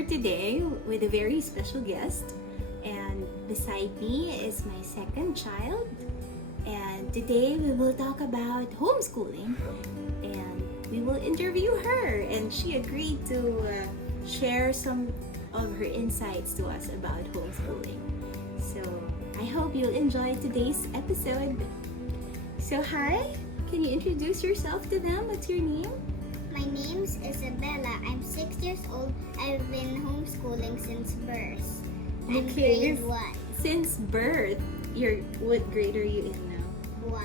here today with a very special guest, and beside me is my second child. And today we will talk about homeschooling, and we will interview her, and she agreed to share some of her insights to us about homeschooling. So I hope you'll enjoy today's episode. So hi, can you introduce yourself to them? What's your name? My name's Isabella. I'm 6 years old. I've been homeschooling since birth. I'm grade 1. Since birth, what grade are you in now? 1.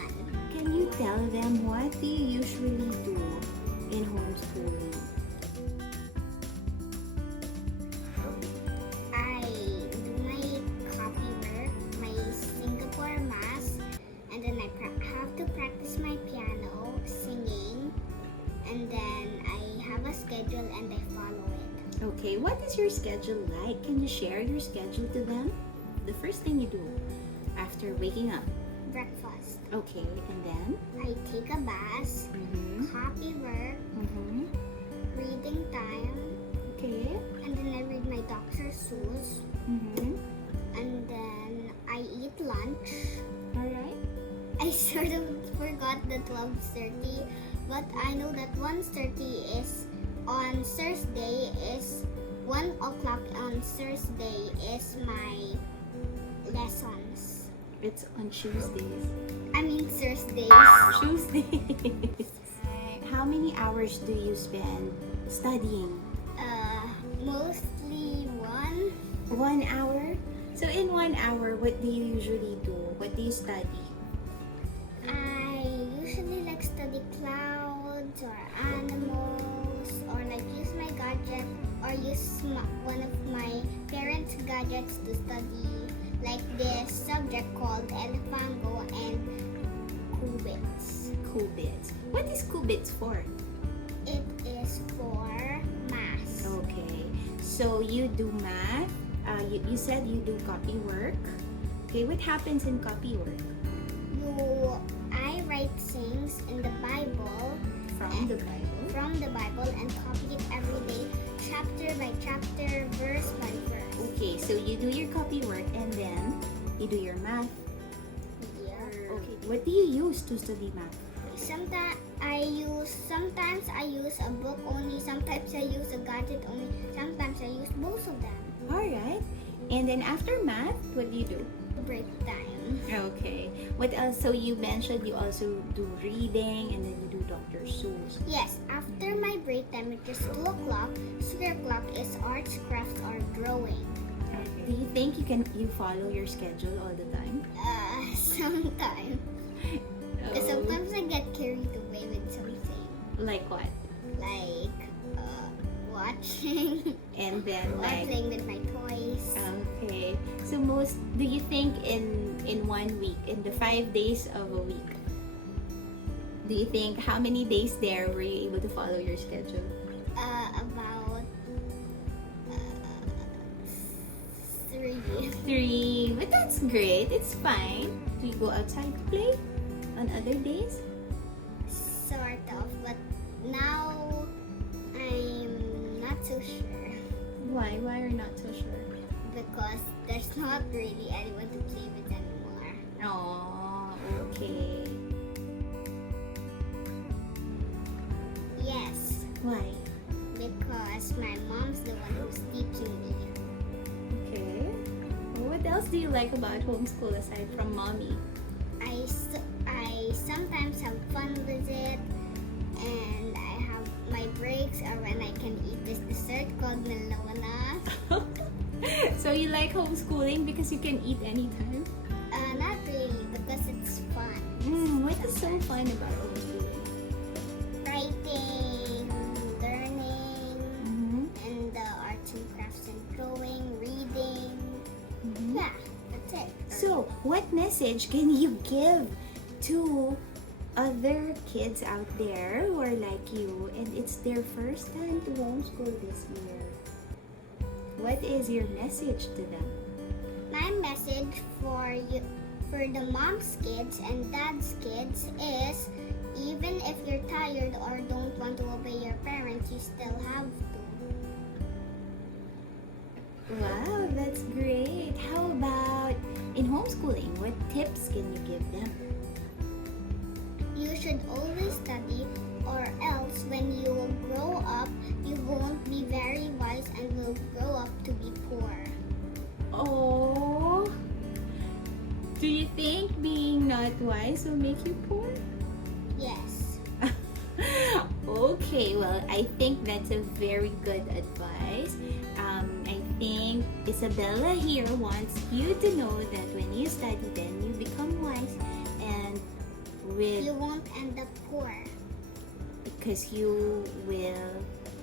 Can you tell them what do you usually do in homeschooling? I do my copy work, my Singapore mass, and then I have to practice my piano, singing, and then I have a schedule and I follow it. Okay, what is your schedule like? Can you share your schedule to them? The first thing you do after waking up. Breakfast. Okay, and then? I take a bath, copy work, reading time, Okay. and then I read my doctor's rules, and then I eat lunch. Alright. I sort of forgot the 12:30, but I know that 1:30 is on Thursday is 1 o'clock on Thursday is my lessons. It's on Tuesdays. I mean Thursdays. Tuesdays. How many hours do you spend studying? Mostly 1. 1 hour? So in 1 hour, what do you usually do? What do you study? I usually like study clouds or animals or like use my gadget or use one of my parents' gadgets to study like this subject called Elefango and Qubits. Qubits. What is qubits for? It is for math. Okay. So you do math. You said you do copy work. Okay, what happens in copy work? I write things in the Bible From the Bible. And copy it every day, chapter by chapter, verse by verse. Okay, so you do your copy work and then you do your math. Yeah. Okay, what do you use to study math? Sometimes I use a book only, sometimes I use a gadget only, sometimes I use both of them. Alright. And then after math, what do you do? Break time. Okay. What else? So you mentioned you also do reading and then you do Dr. Seuss. Yes, after my break time, which is 2 o'clock, 3 o'clock is arts, crafts, or drawing. Okay. Do you think you follow your schedule all the time? Sometimes. Because sometimes I get carried away with something. Like what? Like, watching. And then Or like playing with my toys. okay. So do you think in 1 week, in the 5 days of a week, do you think how many days there were you able to follow your schedule? About 3. 3. But that's great. It's fine. Do you go outside to play on other days? Sort of, but now I'm not so sure Why? Why are you not so sure? because there's not really anyone to play with anymore. Oh, okay. Yes, Why? because my mom's the one who's teaching me. Okay. Well, what else do you like about homeschool aside from mommy? I sometimes have fun with it, and I have my breaks are when I can eat this dessert called melona. So you like homeschooling because you can eat anytime? Not really, because it's fun. What is so fun about homeschooling? Writing, learning, and the arts and crafts and drawing, reading. Yeah, that's it. So, what message can you give to other kids out there who are like you and it's their first time to homeschool this year? What is your message to them? My message for the mom's kids and dad's kids is even if you're tired or don't want to obey your parents, you still have to. Wow, that's great. How about in homeschooling? What tips can you give them? You should always study, or else when you will grow up, you won't be very wise and will grow up to be poor. Oh, do you think being not wise will make you poor? Yes. Okay, well, I think that's a very good advice. I think Isabella here wants you to know that when you study, then you become wise, and You won't end up poor. because you will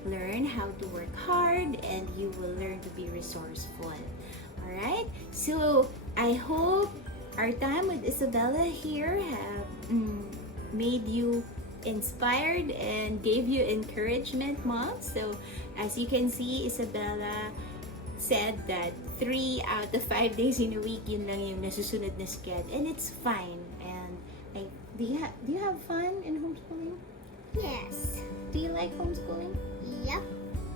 learn how to work hard and you will learn to be resourceful. All right. So I hope our time with Isabella here have made you inspired and gave you encouragement, Mom. So as you can see, Isabella said that 3 out of 5 days in a week, yun lang yung nasusunod na schedule. And it's fine. And do you have fun in homeschooling? Yes. Do you like homeschooling? Yep.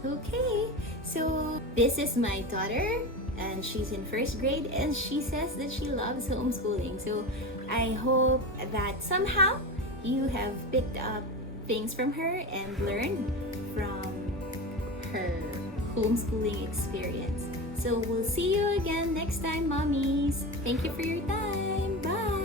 Okay. So this is my daughter, and she's in 1st grade, and she says that she loves homeschooling. So I hope that somehow you have picked up things from her and learned from her homeschooling experience. So we'll see you again next time, mommies. Thank you for your time. Bye.